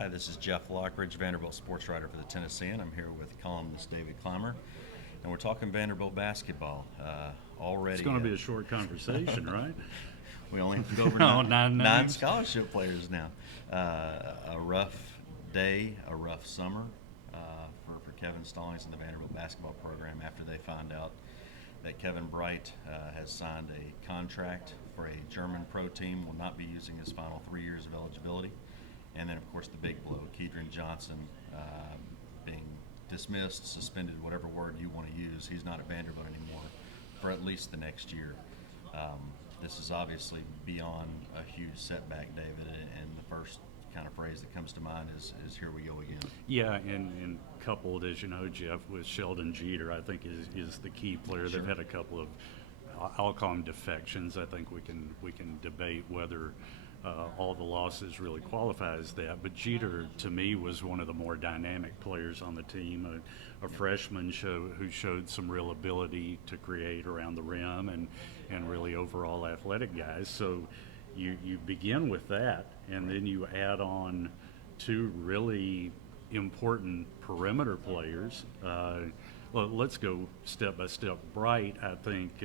Hi, this is Jeff Lockridge, Vanderbilt sports writer for the Tennessean. I'm here with columnist David Climer, and we're talking Vanderbilt basketball. Already, It's going to be a short conversation, right? we only have to go over No, nine nine. scholarship players now. A rough day, a rough summer for Kevin Stallings and the Vanderbilt basketball program after they find out that Kevin Bright has signed a contract for a German pro team, will not be using his final 3 years of eligibility. And then, of course, the big blow, Kedren Johnson being dismissed, suspended, whatever word you want to use. He's not at Vanderbilt anymore for at least the next year. This is obviously beyond a huge setback, David, and the first kind of phrase that comes to mind is here we go again. Yeah, and coupled, as you know, Jeff, with Sheldon Jeter, I think is the key player. Sure. They've had a couple of, I'll call them defections. I think we can debate whether all the losses really qualify as that. But Jeter, to me, was one of the more dynamic players on the team, a freshman who showed some real ability to create around the rim and really overall athletic guys. So you begin with that, and then you add on two really important perimeter players. Well, let's go step by step. Bright, I think,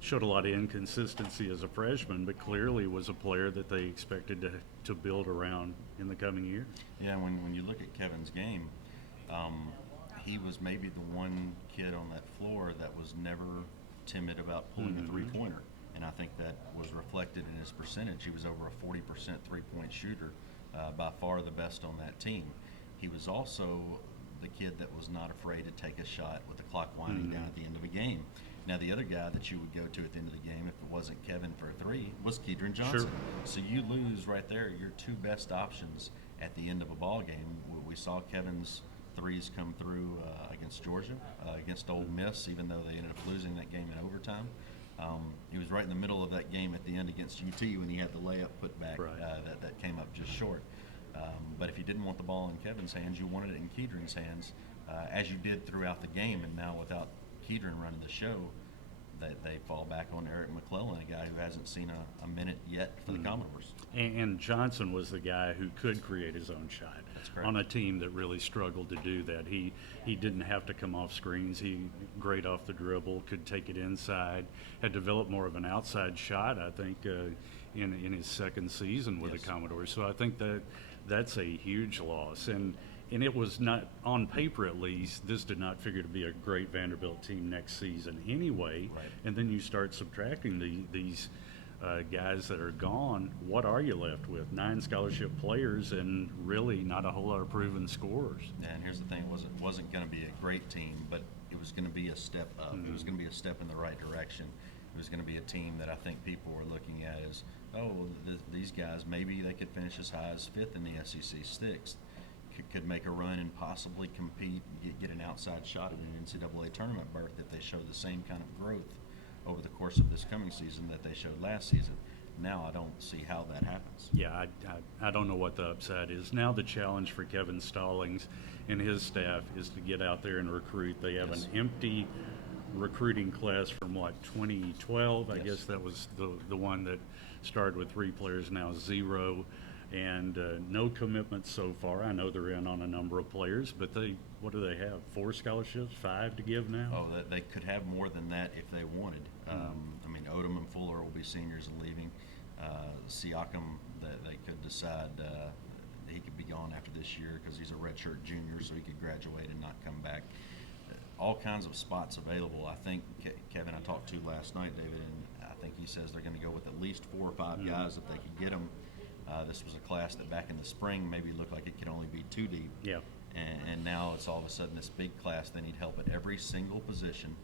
showed a lot of inconsistency as a freshman, but clearly was a player that they expected to build around in the coming year. Yeah, when you look at Kevin's game, he was maybe the one kid on that floor that was never timid about pulling a three-pointer. And I think that was reflected in his percentage. He was over a 40% three-point shooter, by far the best on that team. He was also the kid that was not afraid to take a shot with the clock winding down at the end of a game. Now, the other guy that you would go to at the end of the game, if it wasn't Kevin for a three, was Kedren Johnson. Sure. So you lose right there your two best options at the end of a ball game. We saw Kevin's threes come through against Georgia, against Ole Miss, even though they ended up losing that game in overtime. He was right in the middle of that game at the end against UT when he had the layup put back Right. that came up just short. But if you didn't want the ball in Kevin's hands, you wanted it in Kedren's hands, as you did throughout the game. And now without Kedren running the show, that they fall back on Eric McClellan, a guy who hasn't seen a minute yet for the Commodores. And Johnson was the guy who could create his own shot. That's correct. On a team that really struggled to do that. He didn't have to come off screens. He great off the dribble, could take it inside, had developed more of an outside shot, I think, in his second season with Yes. the Commodores. So I think that's a huge loss. And it was not, on paper at least, this did not figure to be a great Vanderbilt team next season anyway. Right. And then you start subtracting these guys that are gone. What are you left with? 9 scholarship players and really not a whole lot of proven scorers. And here's the thing: it wasn't going to be a great team, but it was going to be a step up. It was going to be a step in the right direction. It was going to be a team that I think people were looking at as, these guys, maybe they could finish as high as 5th in the SEC, 6th. Could make a run and possibly compete, get an outside shot at an NCAA tournament berth if they show the same kind of growth over the course of this coming season that they showed last season. Now I don't see how that happens. Yeah, I don't know what the upside is. Now the challenge for Kevin Stallings and his staff is to get out there and recruit. They have Yes. an empty recruiting class from, 2012? I Yes. guess that was the one that started with 3 players, now 0. And no commitments so far. I know they're in on a number of players, but what do they have? 4 scholarships, 5 to give now? Oh, they could have more than that if they wanted. I mean, Odom and Fuller will be seniors and leaving. Siakam, they could decide he could be gone after this year because he's a redshirt junior, so he could graduate and not come back. All kinds of spots available. I think Kevin I talked to last night, David, and I think he says they're going to go with at least 4 or 5 guys if they could get them. This was a class that back in the spring maybe looked like it could only be 2 deep. Yeah. And now it's all of a sudden this big class. They need help at every single position,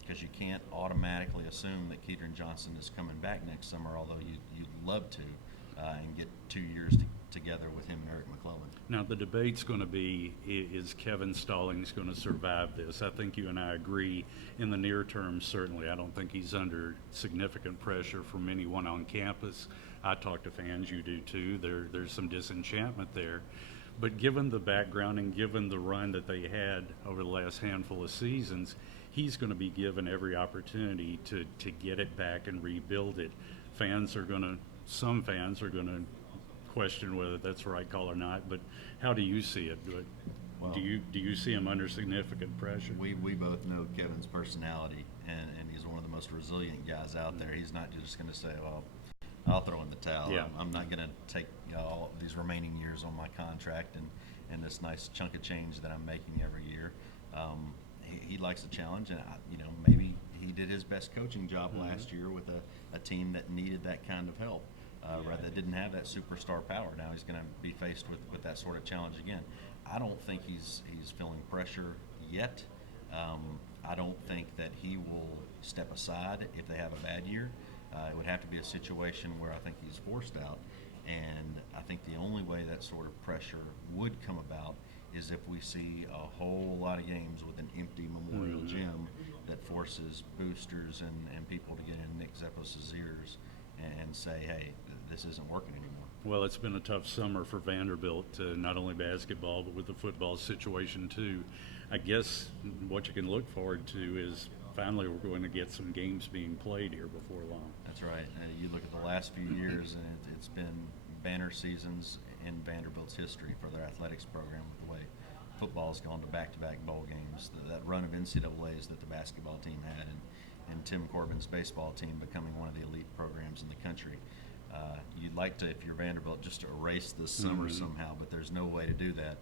because you can't automatically assume that Kedren Johnson is coming back next summer, although you'd love to, and get 2 years together with him and Eric McClellan. Now, the debate's going to be, is Kevin Stallings going to survive this? I think you and I agree in the near term, certainly. I don't think he's under significant pressure from anyone on campus. I talk to fans, you do too. There's some disenchantment there. But given the background and given the run that they had over the last handful of seasons, he's going to be given every opportunity to get it back and rebuild it. Some fans are going to question whether that's the right call or not, but how do you see it? Well, Do you see him under significant pressure? we both know Kevin's personality, and he's one of the most resilient guys out there. He's not just going to say, well, I'll throw in the towel. Yeah. I'm not going to take all these remaining years on my contract and this nice chunk of change that I'm making every year. He likes a challenge, and maybe he did his best coaching job last year with a team that needed that kind of help, rather that didn't have that superstar power. Now he's going to be faced with that sort of challenge again. I don't think he's feeling pressure yet. I don't think that he will step aside if they have a bad year. It would have to be a situation where I think he's forced out, and I think the only way that sort of pressure would come about is if we see a whole lot of games with an empty Memorial Gym that forces boosters and people to get in Nick Zeppos' ears and say, hey, this isn't working anymore. Well, it's been a tough summer for Vanderbilt, not only basketball, but with the football situation too. I guess what you can look forward to is finally we're going to get some games being played here before long. That's right. You look at the last few years, and it's been banner seasons in Vanderbilt's history for their athletics program with the way football's gone to back-to-back bowl games, that run of NCAAs that the basketball team had, and Tim Corbin's baseball team becoming one of the elite programs in the country. You'd like to, if you're Vanderbilt, just to erase this summer somehow, but there's no way to do that,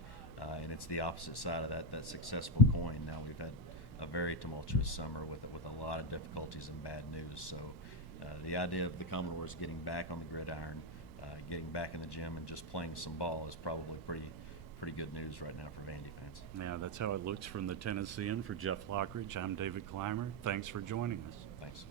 and it's the opposite side of that successful coin. Now we've had a very tumultuous summer with a lot of difficulties and bad news. So the idea of the Commodores getting back on the gridiron, getting back in the gym and just playing some ball is probably pretty good news right now for Vandy fans. Yeah, that's how it looks from the Tennessean. For Jeff Lockridge, I'm David Climer. Thanks for joining us. Thanks.